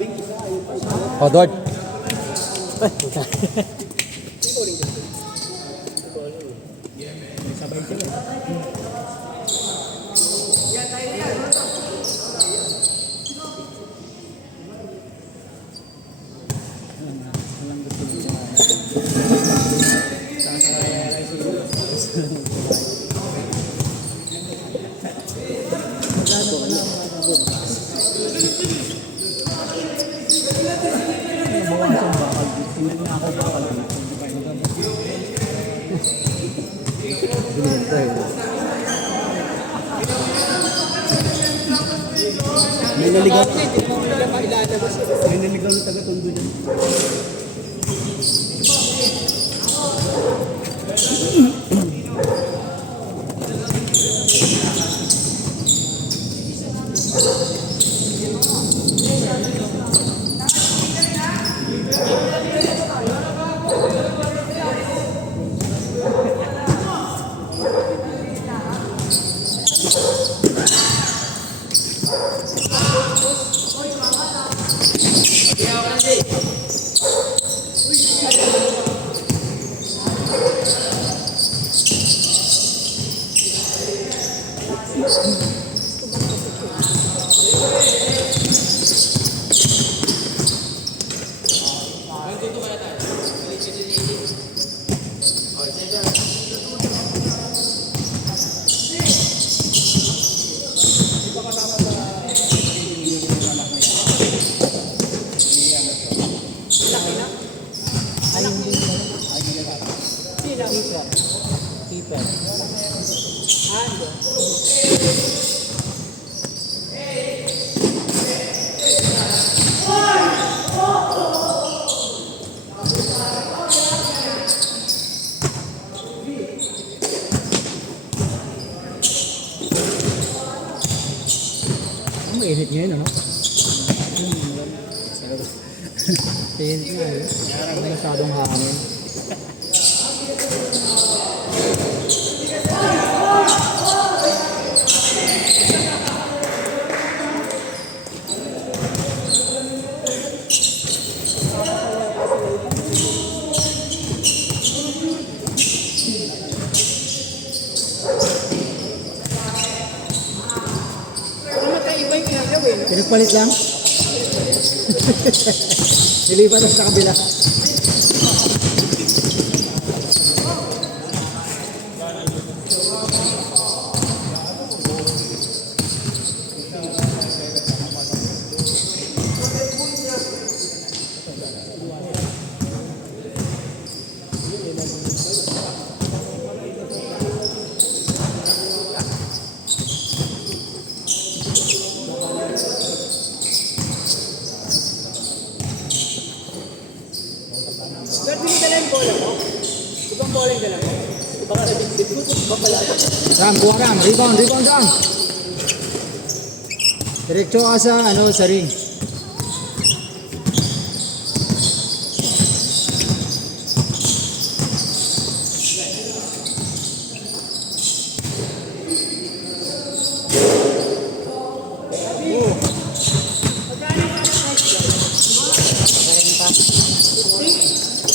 Oh, Dort. May naligaw. May naligaw na taga-tondo dyan. Mainit ngayon, ano? Mainit nga eh. Hindi masyadong hangin. Pinagpalit lang? Nilipat na sa kabila. Ram, kuha Ram. Rebound Ram. Diretso ka sa, sa ring.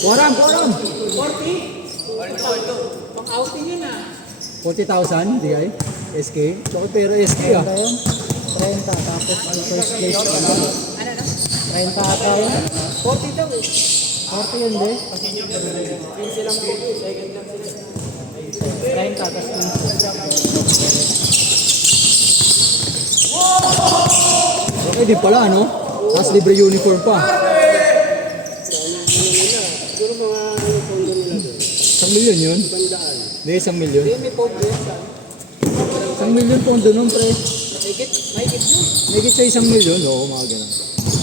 Kuha Ram. 40,000, di ay? SK? Tsaka pera SK ah. 30, tapos ang first place ka na. 30 ata yun. 40 daw eh. 40 yun, di? 15 lang po, second lang sila. 30, tapos 15. Okay din pala, no? Tapos libre uniform pa. Siguro mga pondo nila doon. 1 million yun? 100. Hindi, 1 million. Hindi, may pondo yan saan. 1 million pondo nun, pre. Mahigit yun. Nagit sa 1 million, oo, mga ganun.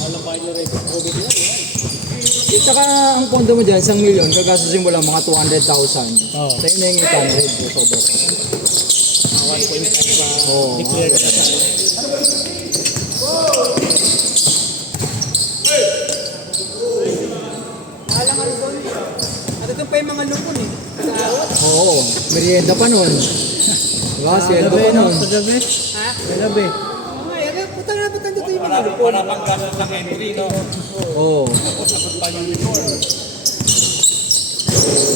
Alam pa yung record COVID na yan. Tsaka ang pondo mo dyan, 1 million, gagastusin mo lang mga 200,000. Oo. Sa'yo na yung 800, so sobra pa. 1.5 ba? Oo, Declared ka sa Alang ano doon. At ito pa yung mga lupon eh. Nag-aawat. oo, merienda pa nun. Diba, sweldo pa nun. Sa gabi. Ha? Sa gabi. Oo nga, putang na dito yung mga lupon. Para panggastos ng entry, no? Oo. Tapos sagot pa yung uniform.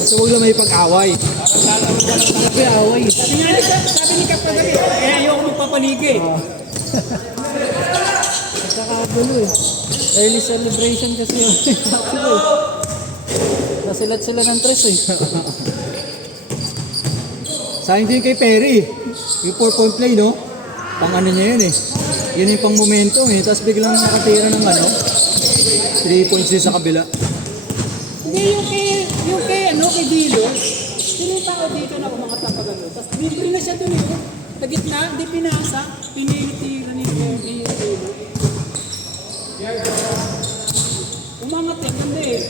So huwag lang may pag-away. Sabi away. Sabi ni Kap kagabi, kaya ayoko magpapanigi. Nagkakagulo eh. Early celebration kasi yun. Nagkakagulo eh. Nasilat sila ng tres eh. Sayang din kay Perry. Yung 4-point play, no? Pang ano niya yun eh. Yun yung pang momentum eh. Tapos biglang nakatira ng ano. 3 points din sa kabila. Hindi, kay Dilo, sinupa ko dito na umangat ang pagano. Tapos libre na siya dun eh. Sa gitna, hindi pinasa, pinilitira ni Dilo. Umangat eh, ganda eh.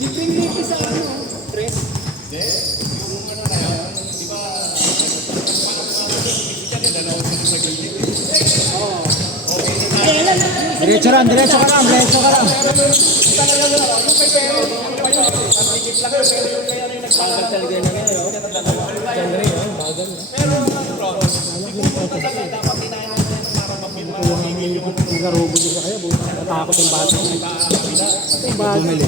Libre sa ano, tres. Diretso lang, diretso ka lang, diretso ka lang. Nagarobo din sa kaya. Natakot yung bata. Yung bata. Bumili.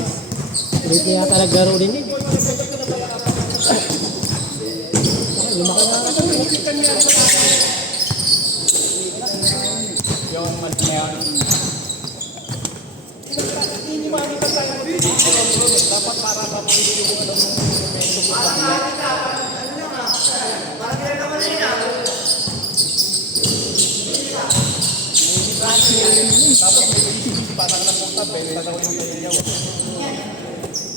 Late na yata naglaro din eh. Lumaki na ako.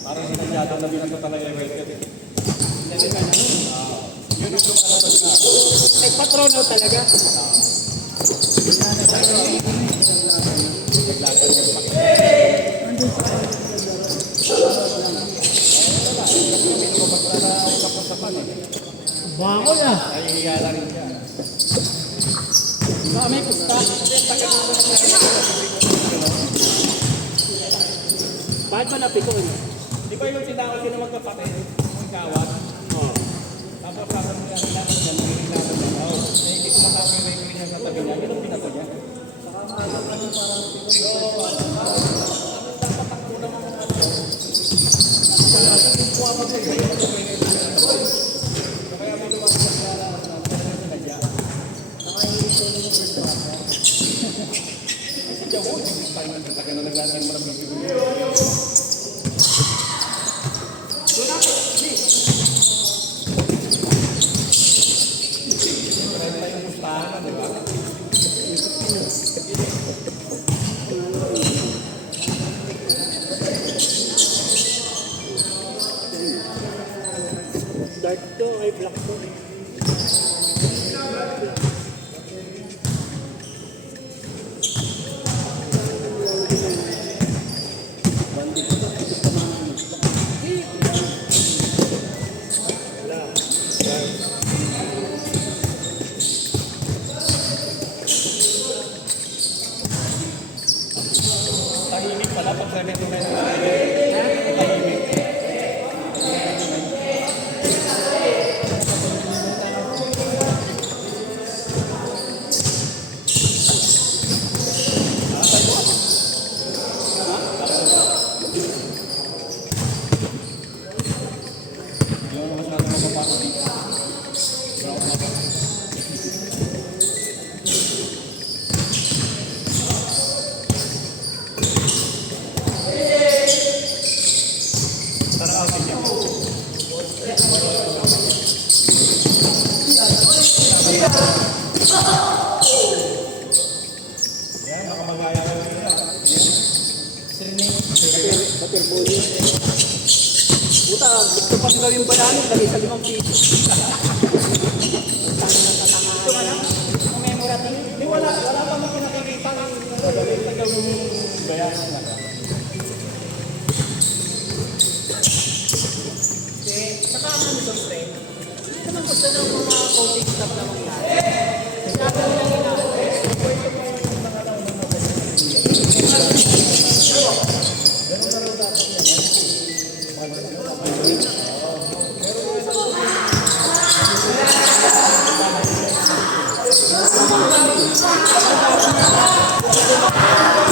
Parang sinadyado na binato talaga yung welcome. Nagpatrono talaga. Bango na. Baka may pusta. Bakit ba napikon? Di ba yung tinawag sila magkapatid? Yung kawat? Oo. Tapos sabi nila nila niya, nanginig na naman. Oo. Hindi ko matawag yung referee niya sa tabi niya. Ganun pinato niya. Dark to, ay black to. Tahimik pala pag 79 na tahimik. Puta, gusto pang gawin banana, lagi sa 5 piso. Ito ka na, commemorative. Di wala pa mo pinakikita ng gawin bayaran na. Saka ang ano doon, pre, hindi naman gusto ng mga coaching staff na mangyari. Sabi nila nila, Pero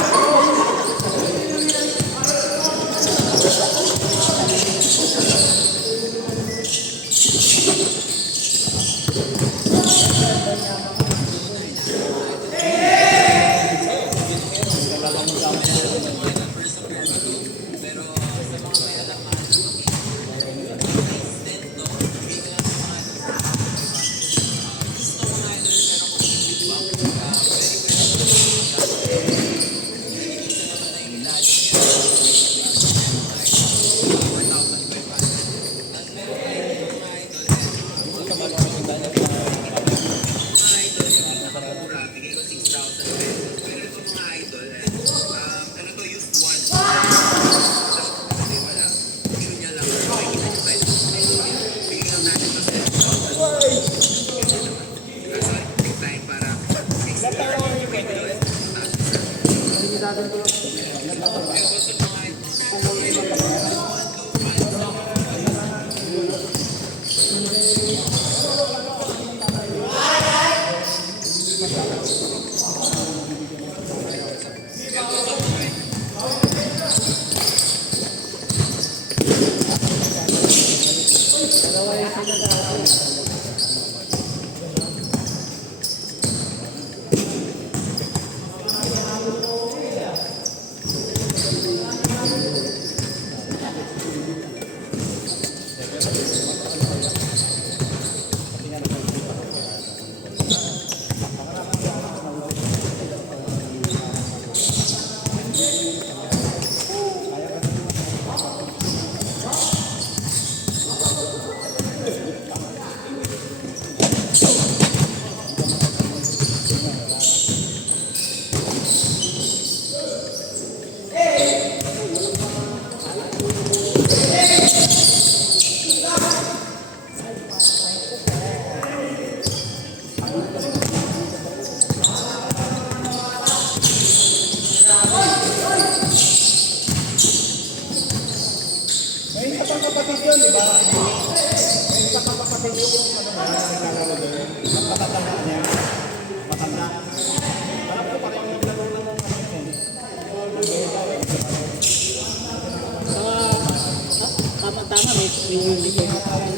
Tama-tama, may uniform.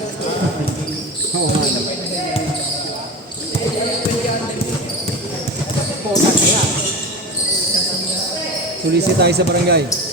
Oo nga naman. Sulisi tayo sa barangay.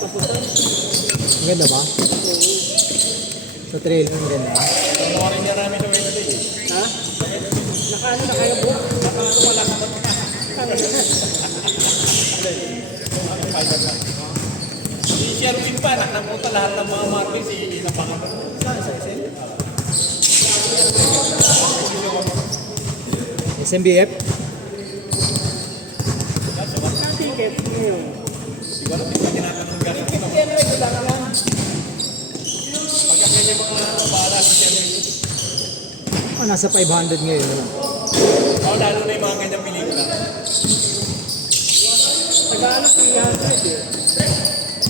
katapusan. Ang ganda ba? Sa trailer, ang ganda. Panoorin niya namin sa Wednesday. Ha? Nakaano na kayo po? Wala ka naman na. Si Sherwin pa, nakapunta lahat ng mga markets, inapangan. SMBF? Ang ticket ngayon. Siguro, hindi pa tinatanong ganun. Yan, regular lang. Pagka kanya mga bala si Sherwin. Oh, nasa 500 ngayon naman. Lalo na yung mga kanyang pelikula. Tagaan ng 300 eh.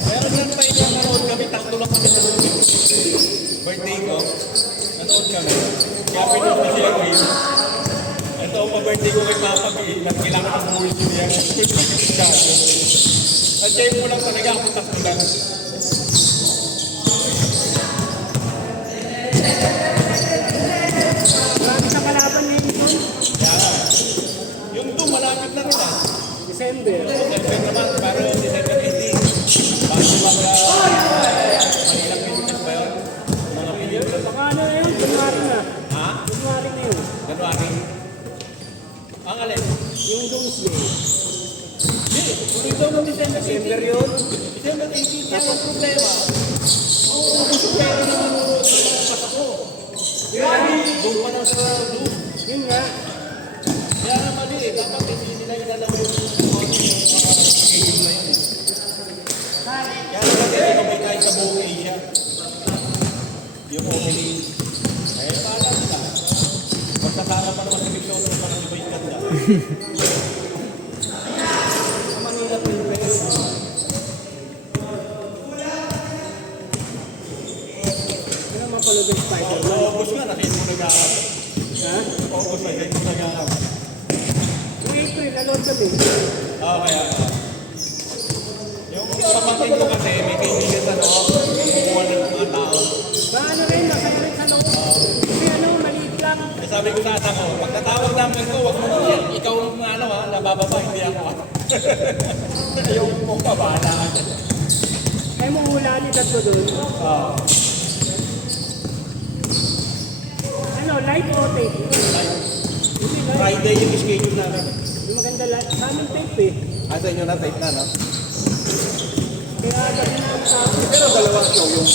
Pero doon pa yung nanood kami, tatlo lang kami sa birthday ko. Nanood kami. Kaya pinod na siya ko yun. Ito ang pa-birthday ko kay Papa B. Kailangan ng buhay niya. At siya yung unang talaga ako takulan. Marami sa kalaban ngayon ito. Kaya yung doon malapit na rin ah. December. December naman, para December 18. Bago Manilang Pilipinas ba yun? Mga pelikula. Baka ano na yun, January na. Ha? January na yun. January. Ang alin? Yung Doomsday. Hindi daw ng December yun. December 18 yan ang problema. Oo, gusto pera na manunood ng mga Pasko. Doon pa na sa doon. Yun nga. Kaya nga mali eh. Dapat hindi nila ilalaw yung mga schedule na yun eh. Kaya nga kasi kami kahit sa buong Asia. Yung opening. Kaya pala sila. Magkasama pa naman sa Victoria para di ba yung ganda. Sa Manila Philippines. Ano mapalog yung Spider-Man? August nga, nakita mo nag-aarap. Ha? August, nakita mo nag-aarap. Yung April, nalood kami. Oo, kaya. Yung kapatid ko kasi, may kaibigan sa loob, kumukuha ng mga tao. Ba ano rin, masaya rin sa loob. Kasi ano, maliit lang. Eh, sabi ko sa ata ko, pag natawag namin ko, wag mo na yan. Ikaw ang ano ha, nabababa, hindi ako. Yung mong babahala. Ay mo hula ni Dad ko doon. Oo. Ano, light o tape? Hindi, light. Friday yung schedule namin. Yung maganda light. Sa amin tape eh. Sa inyo na, type na, no? Kaya gabi na ang tao. Pero dalawang show yung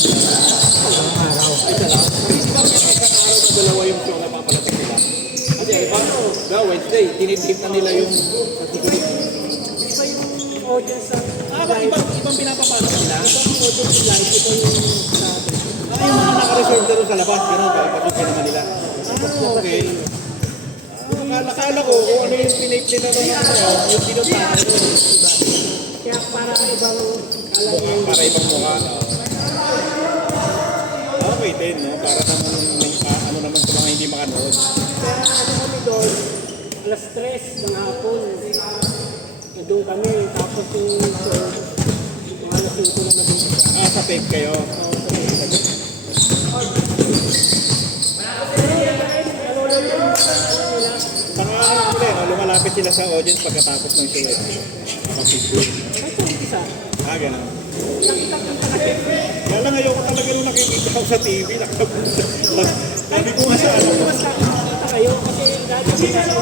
araw. Ay, dalawa. Hindi ba may araw na dalawa yung show na papalating nila? Kasi, iba, Wednesday, tinitip na nila yung Iba yung audience sa ibang pinapapasok nila? Ibang audience live. Ito yung sa atin. Yung mga naka-reserve na rin sa labas, gano'n, papasukin naman nila. Okay. Akala ko kung ano yung pinape nila na yung pinuntahan. Kaya para ibang Mukhang para ibang mukha. Okay din, no? Para naman may ano naman sa mga hindi makanood. Kaya ano kami doon, alas 3 ng hapon. Doon kami, tapos yung show, yung alas 5 na naging Sa tape kayo. Lumalapit sila sa audience pagkatapos ng show. Nakapigil. Ganun. Kaya lang ayaw ko talaga nung nakikita ko sa TV. Sabi ko nga sa ano. Mas nakakita kayo kasi dati kita sa